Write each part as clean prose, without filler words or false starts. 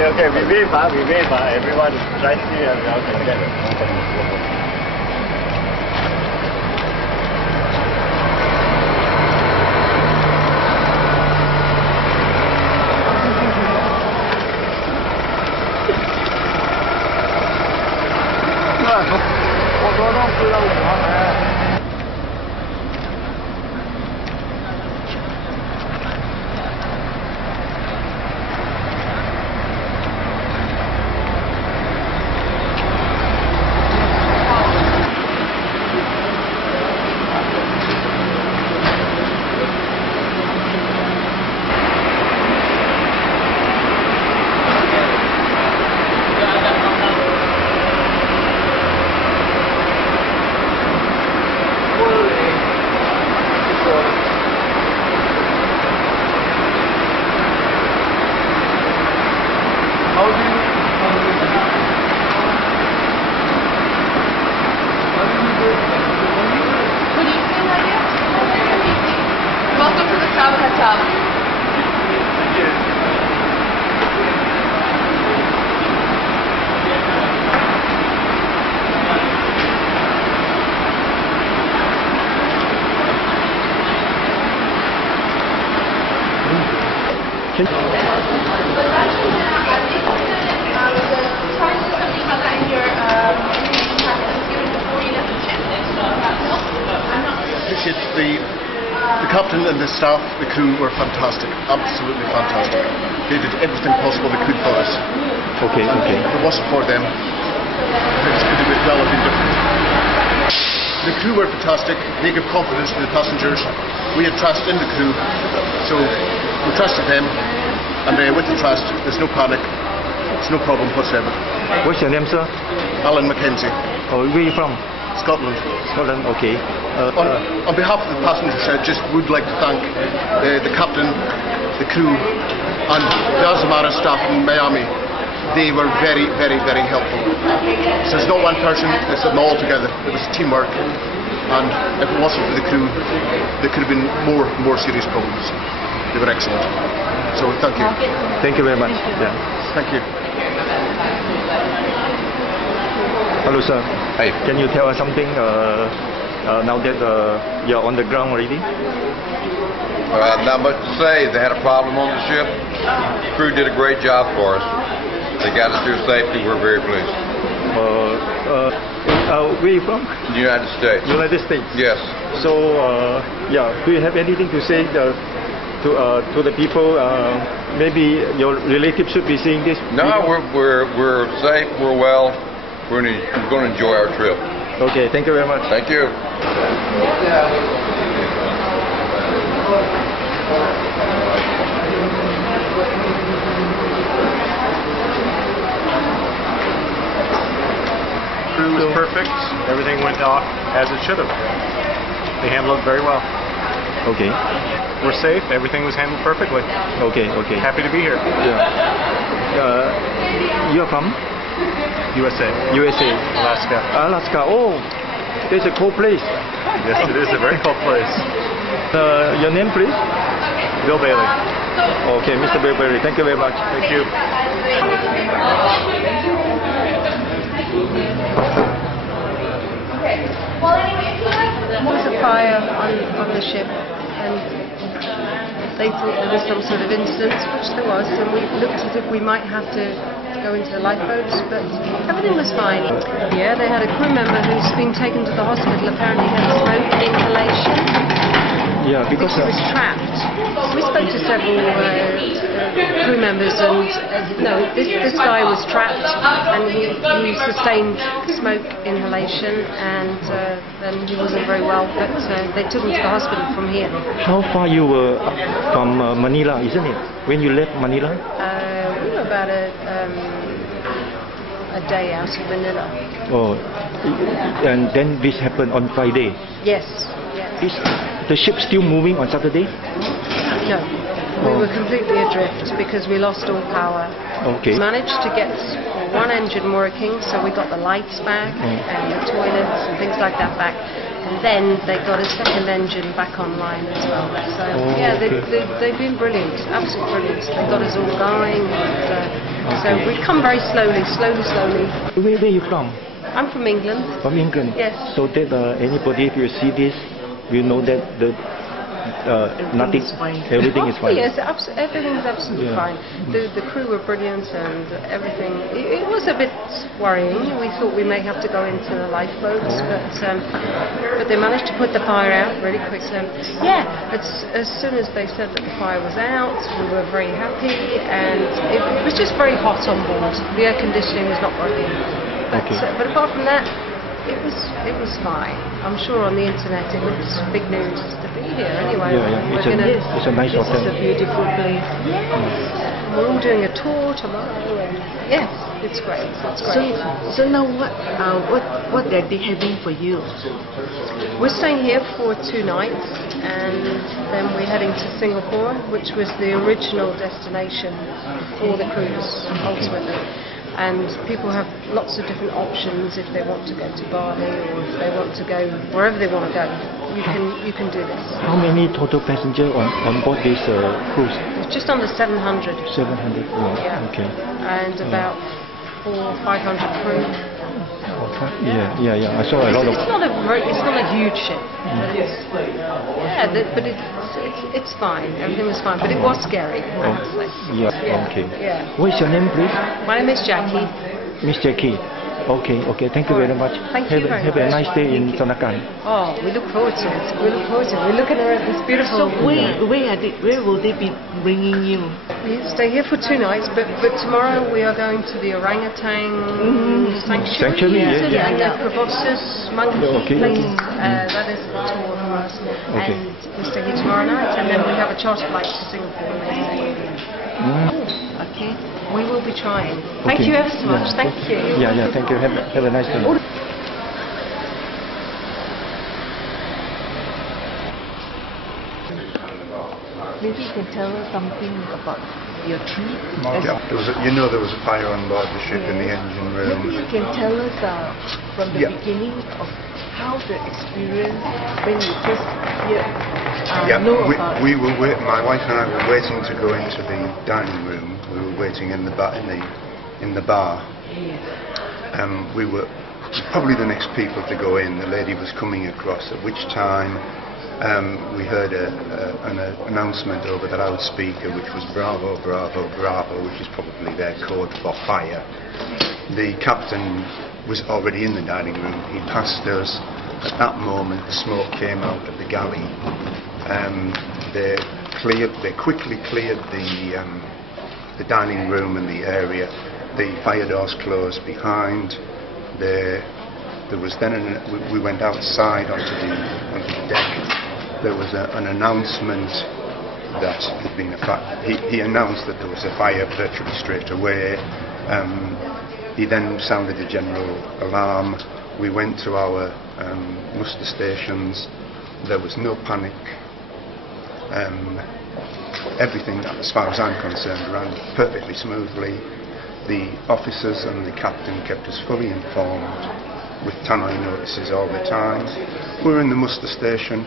Okay, we wave, everyone try to see together. Welcome to the Sabah Hotel. The captain and the staff, the crew were fantastic, absolutely fantastic. They did everything possible they could for us. Okay. If it wasn't for them, things could have well been different. The crew were fantastic. They gave confidence to the passengers. We had trust in the crew, so we trusted them. And with the trust, there's no panic. It's no problem whatsoever. What's your name, sir? Allan Mackenzie. Oh, where are you from? Scotland. Scotland, okay. On behalf of the passengers, I just would like to thank the captain, the crew, and the Azamara staff in Miami. They were very, very, very helpful. So it's not one person, it's them all together. It was teamwork, and if it wasn't for the crew, there could have been more serious problems. They were excellent. So thank you. Thank you very much. Yeah. Thank you. Hello, sir. Hey. Can you tell us something now that you're on the ground already? Not much to say. They had a problem on the ship. The crew did a great job for us. They got us through safety. We're very pleased. Where are you from? The United States. United States. Yes. So, yeah, do you have anything to say to the people? Maybe your relatives should be seeing this. No, we're safe. We're well. We're going to enjoy our trip. Okay, thank you very much. Thank you. Crew was perfect. Everything went off as it should have. They handled it very well. Okay. We're safe. Everything was handled perfectly. Okay. Happy to be here. Yeah. You're from? USA. Alaska. Alaska. Oh, it's a cold place. Yes, it is a very cold place. Your name, please? Bill Bailey. Okay, Mr. Bill Bailey. Thank you very much. Thank you. There was a fire on the ship, and they thought there was some sort of incident, which there was, and we looked as if we might have to go into the lifeboats, but everything was fine. Yeah, they had a crew member who's been taken to the hospital. Apparently he had smoke inhalation. Yeah, because he was trapped. We spoke to several crew members, and no, this guy was trapped, and he sustained smoke inhalation, and then he wasn't very well. But they took him to the hospital from here. How far you were from Manila, isn't it? When you left Manila? We were about a day out of Manila. Oh, and then this happened on Friday. Yes. Is the ship still moving on Saturday? No, we were completely adrift because we lost all power. Okay. We managed to get one engine working, so we got the lights back and the toilets and things like that back. And then they got a second engine back online as well. So yeah, they've been brilliant, absolutely brilliant. They got us all going. And, So we've come very slowly. Where are you from? I'm from England. From England? Yes. So that anybody, if you see this, will know that everything is fine. Yes, everything is absolutely fine. The crew were brilliant and everything. It was a bit worrying. We thought we may have to go into the lifeboats, but they managed to put the fire out really quickly. As soon as they said that the fire was out, we were very happy, and it was just very hot on board. The air conditioning was not working. But apart from that, it was fine. I'm sure on the internet it looks big news to be here anyway. It's a nice hotel. It's a beautiful place. Yes. We're all doing a tour tomorrow, and yes, it's great. It's great. So now what are they having for you? We're staying here for 2 nights, and then we're heading to Singapore, which was the original destination for the cruise ultimately. And people have lots of different options if they want to go to Bali or if they want to go wherever they want to go. You can do this. How many total passengers on board this cruise? It's just under 700. 700. Yeah. Okay. And about 400 or 500 crew. Yeah. I saw a lot of. It's not a huge ship. But it's fine. Everything was fine. But it was scary, I have to say. Okay. Yeah. What is your name, please? My name is Jackie. Miss Jackie. Okay. Thank you very much. Thank you very much. Have a nice day in Sandakan. Oh, we look forward to it. We're looking at this beautiful. So where will they be bringing you? We stay here for 2 nights, but tomorrow we are going to the orangutan sanctuary. And the proboscis monkey place. That is the tour for us. And we stay here tomorrow night, and then we have a charter flight to Singapore the next day. Okay. We will be trying. Thank you ever so much. Thank you. Yeah. Thank you. Have a nice day. Maybe you can tell us something about your trip. There was a fire on board the ship in the engine room. Maybe you can tell us from the beginning of how the experience when you first know about we were my wife and I were waiting to go into the dining room. We were waiting in the bar. We were probably the next people to go in. The lady was coming across, at which time we heard an announcement over the loudspeaker, which was "Bravo, Bravo, Bravo," which is probably their code for fire. The captain was already in the dining room. He passed us. At that moment, the smoke came out of the galley. They quickly cleared the dining room and the area. The fire doors closed behind. There was then we went outside onto the deck. There was an announcement that there'd been a fire. He announced that there was a fire virtually straight away. He then sounded the general alarm. We went to our muster stations. There was no panic. Everything, as far as I'm concerned, ran perfectly smoothly. The officers and the captain kept us fully informed with tannoy notices all the time. We were in the muster station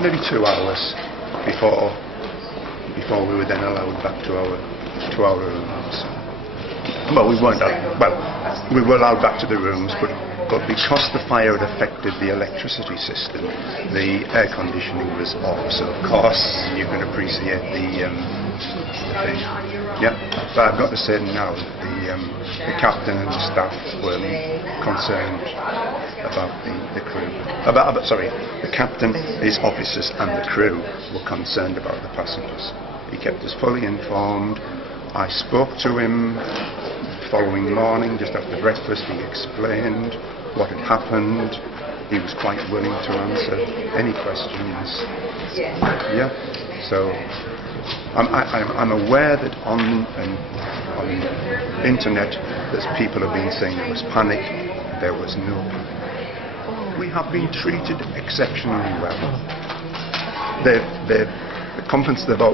maybe 2 hours before we were then allowed back to our rooms. Well, we weren't. We were allowed back to the rooms, but because the fire had affected the electricity system, the air conditioning was off. So of course you can appreciate the thing. Yeah, but I've got to say now that the captain and the staff were concerned about the crew. The captain, his officers, and the crew were concerned about the passengers. He kept us fully informed. I spoke to him the following morning, just after breakfast. He explained what had happened. He was quite willing to answer any questions. Yeah. So I'm aware that on the internet there's people have been saying there was panic. There was no panic. We have been treated exceptionally well.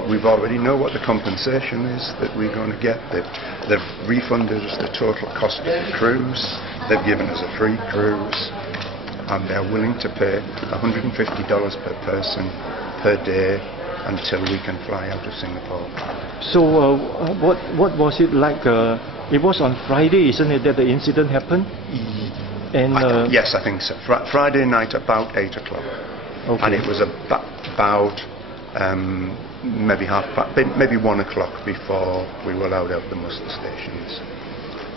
We already know what the compensation is that we're going to get. They've refunded us the total cost of the cruise. They've given us a free cruise, and they're willing to pay $150 per person per day, until we can fly out of Singapore. So what was it like? It was on Friday, isn't it, that the incident happened? And yes, I think so. Friday night about 8 o'clock. Okay. And it was about maybe 1 o'clock before we were allowed out the muster stations.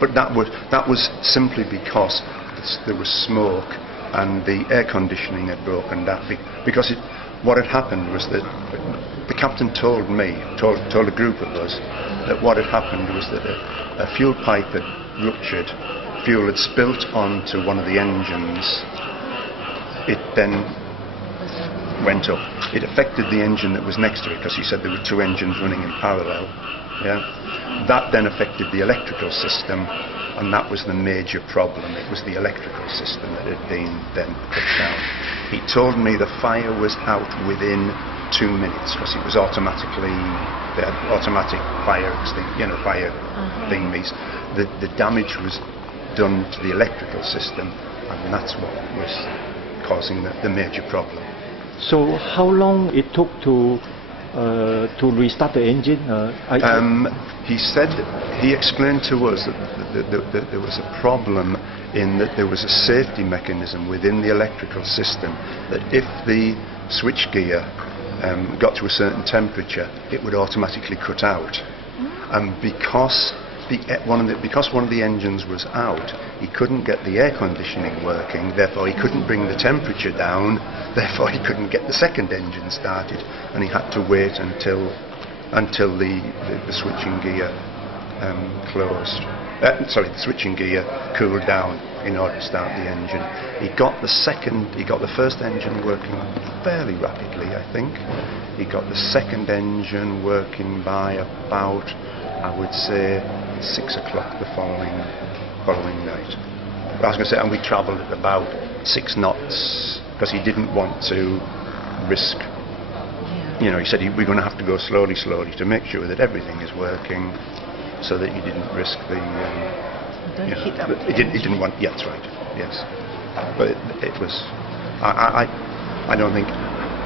But that was simply because there was smoke and the air conditioning had broken down. Because what had happened was that the captain told a group of us that what had happened was that a fuel pipe had ruptured, fuel had spilt onto one of the engines. It then went up. It affected the engine that was next to it, because he said there were two engines running in parallel. Yeah. That then affected the electrical system, and that was the major problem. It was the electrical system that had been then cut down. He told me the fire was out within 2 minutes, because it was automatically, they had automatic fire thingies. The damage was done to the electrical system, and that's what was causing the major problem. So how long it took to restart the engine? He explained to us that there was a problem in that there was a safety mechanism within the electrical system, that if the switchgear got to a certain temperature, it would automatically cut out. And because one of the engines was out, he couldn't get the air conditioning working, therefore he couldn't bring the temperature down, therefore he couldn't get the second engine started, and he had to wait until the switching gear the switching gear cooled down in order to start the engine. He got the first engine working fairly rapidly, I think. He got the second engine working by about, I would say, 6 o'clock the following night. I was going to say, and we travelled at about 6 knots, because he didn't want to risk. He said we're going to have to go slowly to make sure that everything is working, so that he didn't risk the. He didn't want. Yeah, that's right. Yes, but it was. I don't think.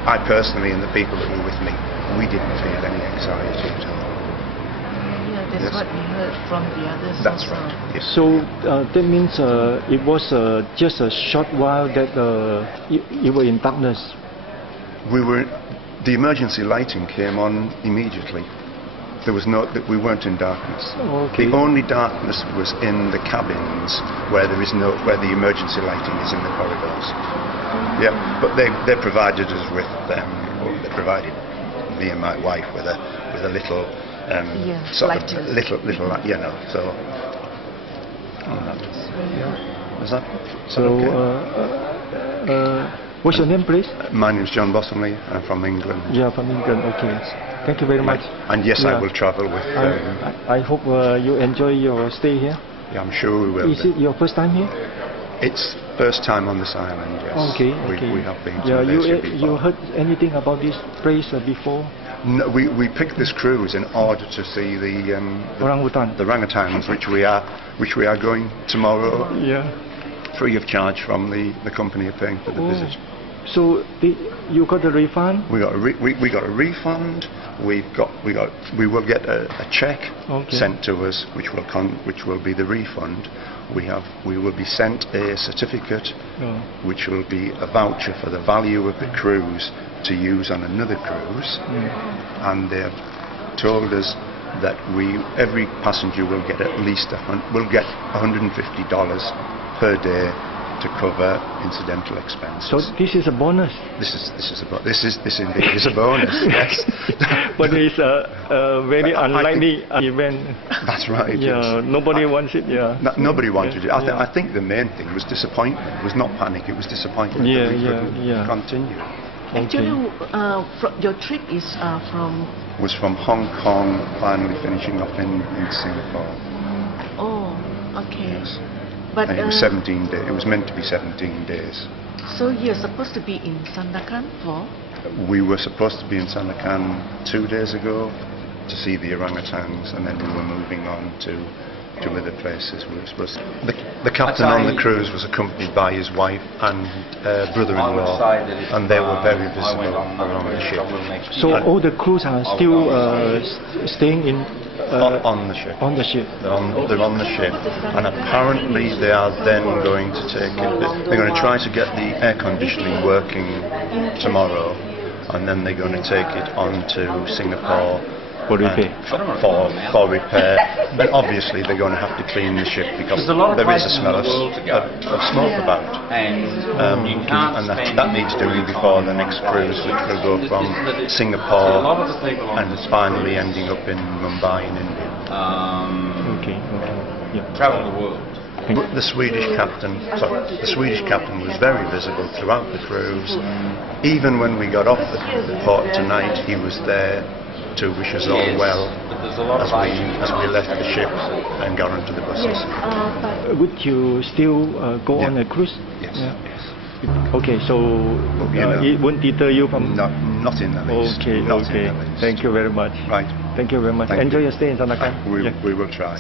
I personally and the people that were with me, we didn't feel any anxiety at all. That's what we heard from the others. That's also. right. Yes. So that means it was just a short while that you were in darkness. The emergency lighting came on immediately. We weren't in darkness. Okay. The only darkness was in the cabins where the emergency lighting is in the corridors. Yeah, but they provided us with they provided me and my wife with a little sort of little so. Was that? So. Okay? What's your name, please? My name is John Bossamley. I'm from England. Yeah, from England. Okay. Thank you very much. And yes, I will travel with. I hope you enjoy your stay here. Yeah, I'm sure we will. Is it your first time here? It's first time on this island. Yes. Okay. We have been. You heard anything about this place before? No, we picked this cruise in order to see the orangutans, which we are going tomorrow. Yeah. Free of charge from the company are paying for the visit. So you got a refund? We got a refund. We will get a check sent to us, which will be the refund. We will be sent a certificate, which will be a voucher for the value of the cruise to use on another cruise, and they've told us that every passenger will get at least $150 per day to cover incidental expenses. So this is a bonus. This indeed is a bonus. Yes. But it's a very unlikely event. That's right. Yeah. Yes. Nobody wants it. Yeah. Nobody wanted it. I think the main thing was disappointment. It was not panic. It was disappointment that we couldn't continue. Actually, your trip is was from Hong Kong, finally finishing up in Singapore. Oh, okay. Yes. But and it was 17 days. It was meant to be 17 days. So you're supposed to be in Sandakan for? We were supposed to be in Sandakan 2 days ago to see the orangutans, and then we were moving on to to other places. The captain on the cruise was accompanied by his wife and brother-in-law, and they were very visible around the ship. So all the crews are still staying in on the ship. On the ship. They're on the ship, and apparently they are then going to take it. They're going to try to get the air conditioning working tomorrow, and then they're going to take it on to Singapore for repair. For repair. But obviously they're going to have to clean the ship because there is a smell of smoke about. And that needs doing before the next cruise, which will go from Singapore and finally ending up in Mumbai in India. Okay. Yeah. Travel the world. The Swedish captain was very visible throughout the cruise. Even when we got off the port tonight, he was there to wish us all well as we left the ship and got onto the buses. Would you still go on a cruise? Yes. Yeah. Yes. Okay, so it won't deter you from... Not in the least. Okay. Not in the least. Thank you very much. Right. Thank you very much. Thank Enjoy you. your stay in Sandakan. We will try.